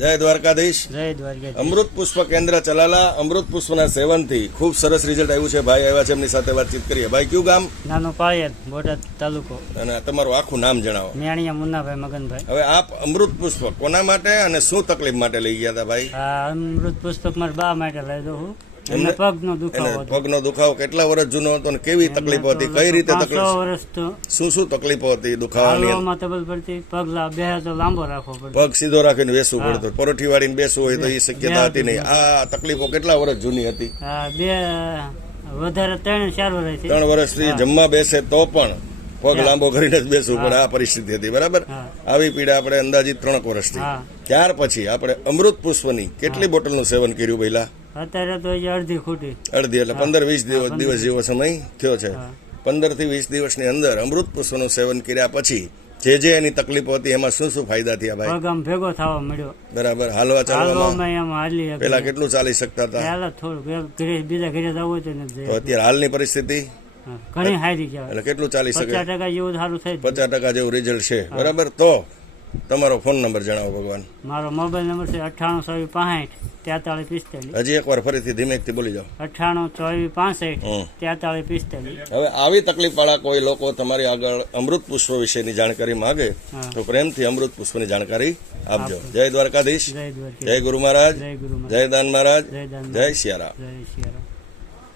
જય દ્વારકાધીશ. જય દ્વારકા. અમૃત પુષ્પ કેન્દ્ર ચલાલા. અમૃત પુષ્પના સેવનથી ખૂબ સરસ રિઝલ્ટ આવ્યું છે. ભાઈ આવ્યા છે, એમની સાથે વાતચીત કરીએ. ભાઈ, કયું ગામ નાનો પાયર, બોટાદ તાલુકો. અને તમારું આખું નામ જણાવો. મેણિયા મુન્નાભાઈ મગનભાઈ. હવે આપ અમૃત પુષ્પ કોના માટે અને શું તકલીફ માટે લઈ ગયા હતા ભાઈ? આ અમૃત પુષ્પક મારા બા માટે લઈ દઉં છું. એમને પગનો દુખાવો હતો. પગનો દુખાવો કેટલા વર્ષ જૂનો હતો અને કેવી તકલીફો હતી? કઈ રીતે 500 તકલીફ? વર્ષ તો શું તકલીફો હતી દુખાવાની? હાલવામાં તબલ પડતી, પગ બે તો લાંબો રાખવો પડતો. પગ સીધો રાખીને બેસવું પડતું. પરોઠી વાળીને બેસવું હોય તો એ શક્યતા હતી નહીં. આ તકલીફો કેટલા વર્ષ જૂની હતી? વધારે 3-4 વર્ષ. 3 વર્ષથી જમવા બેસે તો પણ પગ લાંબો કરીને જ બેસવું પડે, આ પરિસ્થિતિ હતી. બરાબર. આવી પીડા આપણે અંદાજિત 3 વર્ષથી. ત્યાર પછી આપણે અમૃત પુષ્પની કેટલી બોટલનું સેવન કર્યું પહેલા? અત્યારે તો અડધી ખૂટી. અડધી એટલે 15-20 દિવસ જેવો સમય થયો છે. 15 થી 20 દિવસની અંદર અમૃત પુષ્પનું સેવન કર્યા પછી જે એની તકલીફો હતી એમાં શું ફાયદા થયા ભાઈ? પગ આમ ભેગો થવા મળ્યો. બરાબર. હાલવા ચાલવામાં એમ હાલી પેલા કેટલું ચાલી શકતા હતા? પહેલા થોડું બીજા ઘરે જવું હોય તો અત્યારે હાલની પરિસ્થિતિ ઘણી સારી કહેવાય. એટલે કેટલું ચાલી શકે? 50% જેવું સારું થઈ. 50% જેવું રિઝલ્ટ છે. બરાબર. તો તમારો ફોન નંબર જણાવો ભગવાન. મારો મોબાઈલ નંબર છે 9824654345. હજી એકવાર ફરીથી ધીમેકથી બોલી જાઓ. 9824654345. હવે આવી તકલીફ વાળા કોઈ લોકો તમારી આગળ અમૃત પુષ્પ વિશેની જાણકારી માંગે તો પ્રેમથી અમૃત પુષ્પની જાણકારી આપજો. જય દ્વારકાધીશ. જય દ્વારકા. જય ગુરુ મહારાજ. જય ગુરુ. જય દાન મહારાજ. જય દાન. જય સિયારામ. જય શ્રી